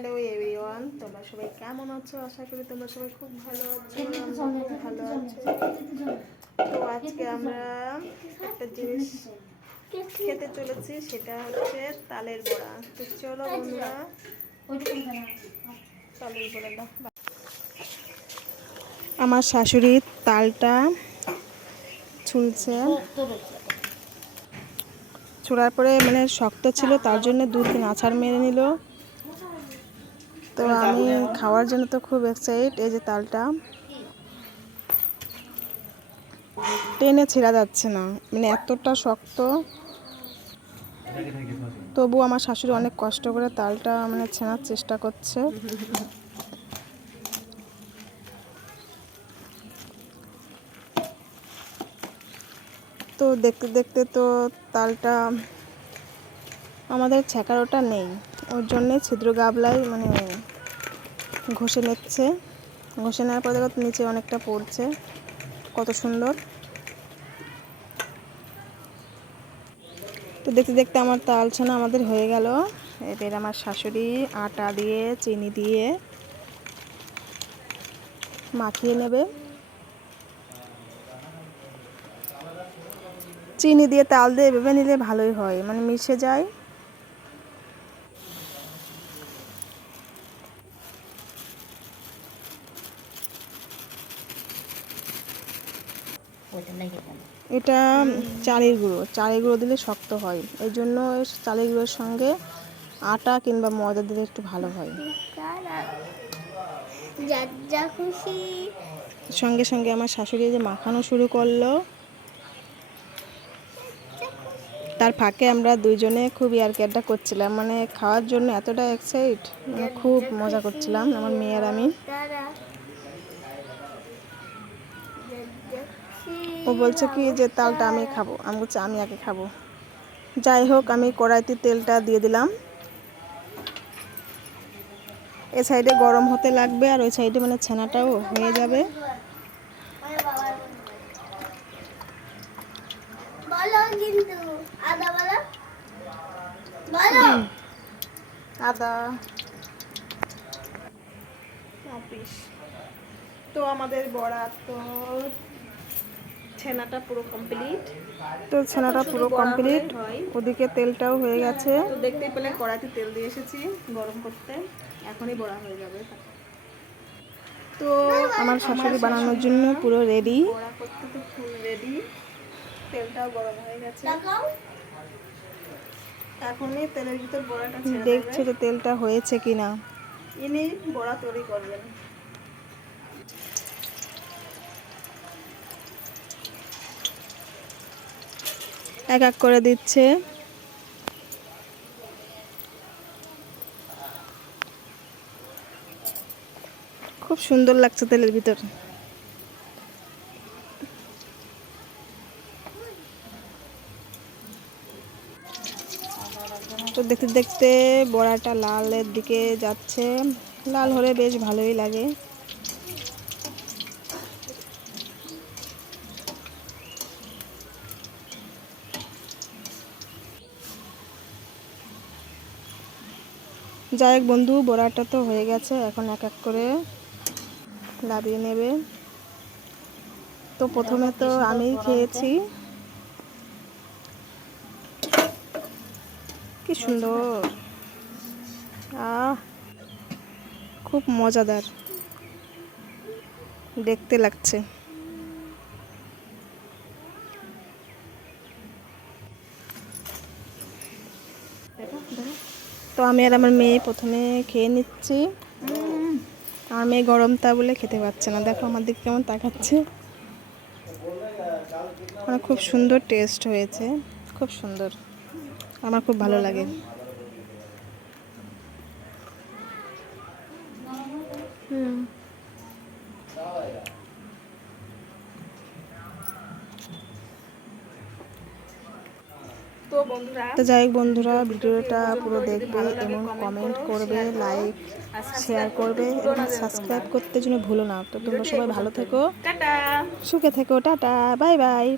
Hello everyone, তোমরা সবাই কেমন আছো? আশা করি তোমরা সবাই খুব ভালো আছো, খুব ভালো আছো। তো আজকে আমরা একটা জিনিস খেতে চলেছি, সেটা হচ্ছে তালের বড়া। তো চলো বন্ধুরা, তালের বড়াটা আমার শাশুড়ি তালটা ছুলছে, ছোড়ার পরে মানে শক্ত ছিল, তার জন্য 2-3 আছাড় মেরে নিল। তো আমি খাওয়ার জন্য তো খুব এক্সাইট। এই যে তালটা টেনে ছেঁড়া যাচ্ছে না, মানে এতটা শক্ত। তবু আমার শাশুড়ি অনেক কষ্ট করে তালটা মানে ছেঁড়ার চেষ্টা করছে। তো দেখতে দেখতে তো তালটা আমাদের ছ্যাঁকার ওটা নেই, ওর জন্যে ছিদ্র গাবলায় মানে ঘষে নিচ্ছে। ঘষে নেওয়ার পর দেখো নিচে অনেকটা পড়ছে, কত সুন্দর। তো দেখতে দেখতে আমার তাল ছানা আমাদের হয়ে গেল। এবার আমার শাশুড়ি আটা দিয়ে চিনি দিয়ে মাখিয়ে নেবে। চিনি দিয়ে তাল দিয়ে ভেবে নিলে ভালোই হয়, মানে মিশে যায়। এটা চালের গুঁড়ো দিলে শক্ত হয়, এই জন্য চালের গুঁড়োর সঙ্গে আটা কিংবা ময়দা দিলে একটু ভালো হয়। সঙ্গে সঙ্গে আমার শাশুড়ি যে মাখানো শুরু করলো, তার ফাঁকে আমরা দুইজনে খুব ইয়ার্কি আড্ডা করছিলাম, মানে খাওয়ার জন্য এতটা এক্সাইট, মানে খুব মজা করছিলাম আমার মেয়ে আর আমি। ও বলছে কি যে তালটা আমি খাবো, আমি বলছি আমি আগে খাবো। যাই হোক, আমি কড়াইতে তেলটা দিয়ে দিলাম। এ সাইডে গরম হতে লাগবে আর ওই সাইডে মানে ছানাটাও হয়ে যাবে। আদা তো আমাদের বড়া তো ছানাটা পুরো কমপ্লিট। তো ছানাটা পুরো কমপ্লিট, ওদিকে তেলটাও হয়ে গেছে। তো দেখতেই পেলে কড়াইতে তেল দিয়ে এসেছি গরম করতে, এখনই বড়া হয়ে যাবে। তো আমার শাশুড়ি বানানোর জন্য পুরো রেডি, বড়া করতে তো ফুল রেডি। তেলটাও গরম হয়ে গেছে, এখনই তেলের ভিতর বড়াটা ছেড়ে দেবে। দেখছে যে তেলটা হয়েছে কিনা, ইনি বড়া তৈরি করবেন। এক এক করে দিচ্ছে। খুব সুন্দর লাগছে তেলের ভিতর। তো দেখতে দেখতে বড়াটা লালের দিকে যাচ্ছে, লাল হলে বেশ ভালোই লাগে। যাই হোক বন্ধু, বড়াটা তো হয়ে গেছে, এখন এক এক করে লাভিয়ে নেবে। তো প্রথমে তো আমি খেয়েছি, কি সুন্দর, খুব মজাদার দেখতে লাগছে। তো আমি আর আমার মেয়ে প্রথমে খেয়ে নিচ্ছি। আমার মেয়ে গরমটা বলে খেতে পারছে না, দেখো আমার দিকে কেমন তাকাচ্ছে। মানে খুব সুন্দর টেস্ট হয়েছে, খুব সুন্দর, আমার খুব ভালো লাগে। তো যাই হোক বন্ধুরা, ভিডিওটা পুরো দেখবে এবং কমেন্ট করবে, লাইক শেয়ার করবে এবং সাবস্ক্রাইব করতে জন্য ভুলো না। তো তোমরা সবাই ভালো থেকো, সুখে থেকো, টাটা, বাই বাই।